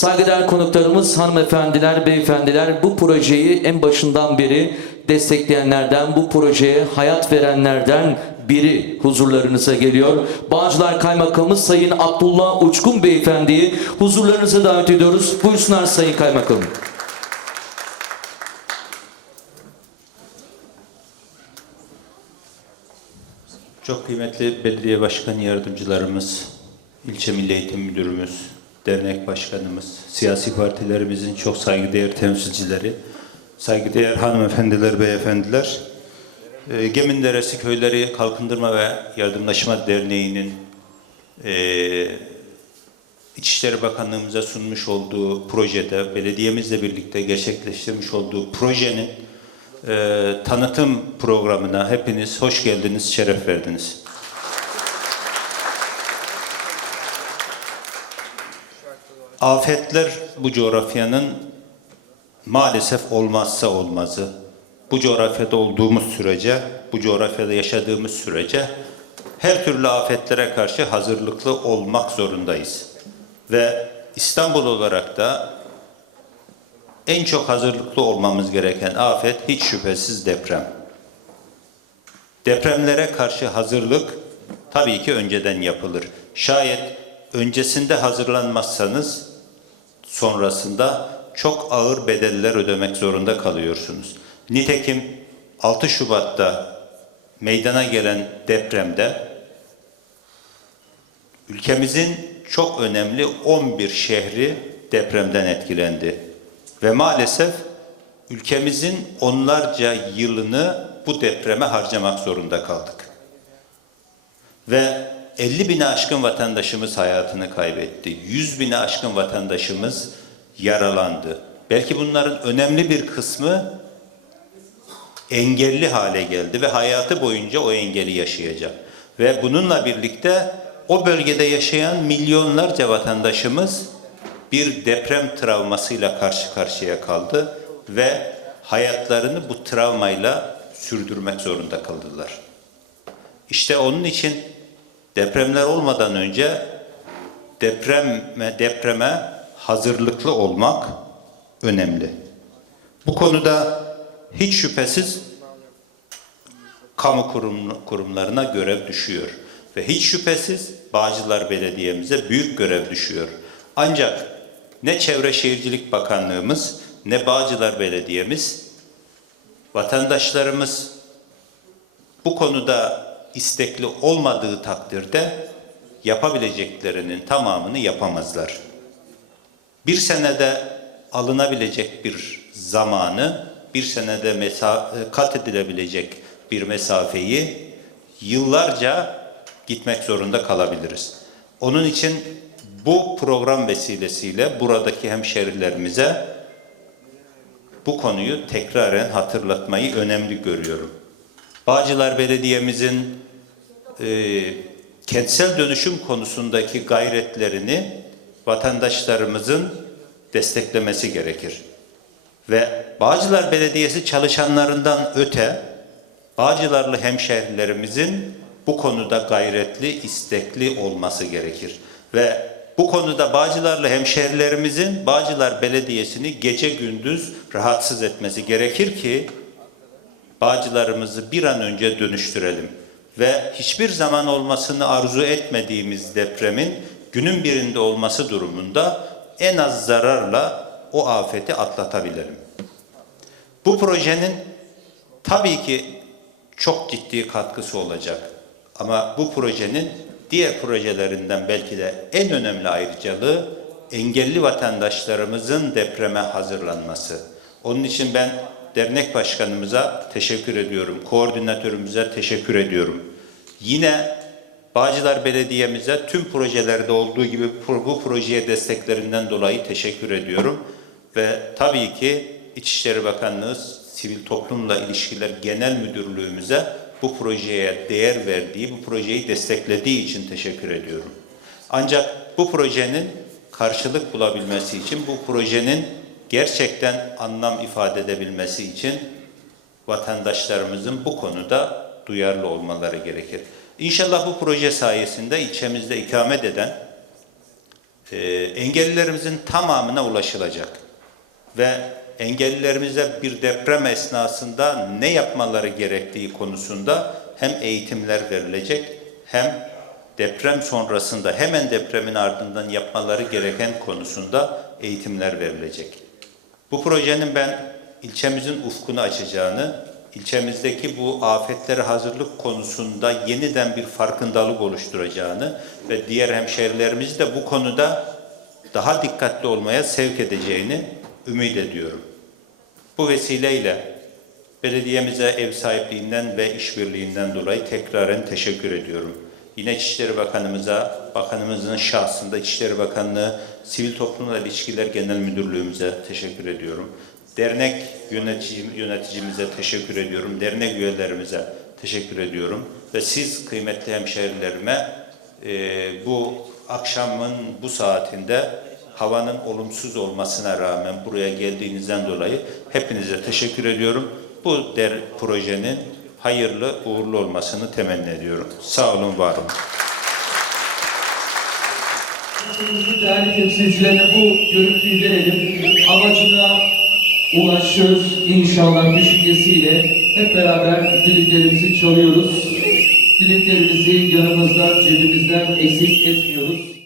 Saygıdeğer konuklarımız, hanımefendiler, beyefendiler bu projeyi en başından beri destekleyenlerden, bu projeye hayat verenlerden biri huzurlarınıza geliyor. Bağcılar Kaymakamımız Sayın Abdullah Uçkun Beyefendi'yi huzurlarınıza davet ediyoruz. Buyursunlar Sayın Kaymakamım. Çok kıymetli belediye başkan yardımcılarımız, ilçe milli eğitim müdürümüz, dernek başkanımız, siyasi partilerimizin çok saygıdeğer temsilcileri, saygıdeğer hanımefendiler, beyefendiler, e, Gemin Deresi Köyleri Kalkındırma ve Yardımlaşma Derneği'nin e, İçişleri Bakanlığımıza sunmuş olduğu projede, belediyemizle birlikte gerçekleştirmiş olduğu projenin e, tanıtım programına hepiniz hoş geldiniz, şeref verdiniz. Afetler bu coğrafyanın maalesef olmazsa olmazı. Bu coğrafyada olduğumuz sürece, bu coğrafyada yaşadığımız sürece her türlü afetlere karşı hazırlıklı olmak zorundayız. Ve İstanbul olarak da en çok hazırlıklı olmamız gereken afet hiç şüphesiz deprem. Depremlere karşı hazırlık tabii ki önceden yapılır. Şayet öncesinde hazırlanmazsanız sonrasında çok ağır bedeller ödemek zorunda kalıyorsunuz. Nitekim 6 Şubat'ta meydana gelen depremde ülkemizin çok önemli 11 şehri depremden etkilendi. Ve maalesef ülkemizin onlarca yılını bu depreme harcamak zorunda kaldık. Ve 50 bine aşkın vatandaşımız hayatını kaybetti. 100 bine aşkın vatandaşımız yaralandı. Belki bunların önemli bir kısmı engelli hale geldi ve hayatı boyunca o engeli yaşayacak. Ve bununla birlikte o bölgede yaşayan milyonlarca vatandaşımız bir deprem travmasıyla karşı karşıya kaldı ve hayatlarını bu travmayla sürdürmek zorunda kaldılar. İşte onun için depremler olmadan önce depreme, depreme hazırlıklı olmak önemli. Bu konuda hiç şüphesiz kamu kurum, kurumlarına görev düşüyor. Ve hiç şüphesiz Bağcılar Belediye'mize büyük görev düşüyor. Ancak ne Çevre Şehircilik Bakanlığımız ne Bağcılar Belediye'miz vatandaşlarımız bu konuda istekli olmadığı takdirde yapabileceklerinin tamamını yapamazlar. Bir senede alınabilecek bir zamanı, bir senede kat edilebilecek bir mesafeyi yıllarca gitmek zorunda kalabiliriz. Onun için bu program vesilesiyle buradaki hemşerilerimize bu konuyu tekraren hatırlatmayı önemli görüyorum. Bağcılar Belediye'mizin e, kentsel dönüşüm konusundaki gayretlerini vatandaşlarımızın desteklemesi gerekir. Ve Bağcılar Belediyesi çalışanlarından öte Bağcılarlı hemşehrilerimizin bu konuda gayretli, istekli olması gerekir. Ve bu konuda Bağcılarlı hemşehrilerimizin Bağcılar Belediyesi'ni gece gündüz rahatsız etmesi gerekir ki Bağcılarımızı bir an önce dönüştürelim. Ve hiçbir zaman olmasını arzu etmediğimiz depremin günün birinde olması durumunda en az zararla o afeti atlatabilelim. Bu projenin tabii ki çok ciddi katkısı olacak. Ama bu projenin diğer projelerinden belki de en önemli ayrıcalığı engelli vatandaşlarımızın depreme hazırlanması. Onun için ben dernek başkanımıza teşekkür ediyorum. Koordinatörümüze teşekkür ediyorum. Yine Bağcılar Belediye'mize tüm projelerde olduğu gibi bu projeye desteklerinden dolayı teşekkür ediyorum. Ve tabii ki İçişleri Bakanlığı Sivil Toplumla İlişkiler Genel Müdürlüğümüze bu projeye değer verdiği, bu projeyi desteklediği için teşekkür ediyorum. Ancak bu projenin karşılık bulabilmesi için, bu projenin gerçekten anlam ifade edebilmesi için vatandaşlarımızın bu konuda duyarlı olmaları gerekir. İnşallah bu proje sayesinde ilçemizde ikamet eden e, engellilerimizin tamamına ulaşılacak ve engellilerimize bir deprem esnasında ne yapmaları gerektiği konusunda hem eğitimler verilecek hem deprem sonrasında hemen depremin ardından yapmaları gereken konusunda eğitimler verilecek. Bu projenin ben ilçemizin ufkunu açacağını, ilçemizdeki bu afetlere hazırlık konusunda yeniden bir farkındalık oluşturacağını ve diğer hemşehrilerimizi de bu konuda daha dikkatli olmaya sevk edeceğini ümit ediyorum. Bu vesileyle belediyemize ev sahipliğinden ve işbirliğinden dolayı tekraren teşekkür ediyorum. Yine İçişleri Bakanımıza, Bakanımızın şahsında İçişleri Bakanlığı Sivil Toplumla İlişkiler Genel Müdürlüğümüze teşekkür ediyorum. Dernek yönetici, yöneticimize teşekkür ediyorum. Dernek üyelerimize teşekkür ediyorum. Ve siz kıymetli hemşehrilerime e, bu akşamın bu saatinde havanın olumsuz olmasına rağmen buraya geldiğinizden dolayı hepinize teşekkür ediyorum. Bu der projenin hayırlı uğurlu olmasını temenni ediyorum. Sağ olun, var olun. Değerli temsilcilerine bu görüntüyü verelim. Amacına ulaşır inşallah düşüncesiyle hep beraber düdüklerimizi çalıyoruz. Düdüklerimizi yanımızdan, cebimizden eksik etmiyoruz.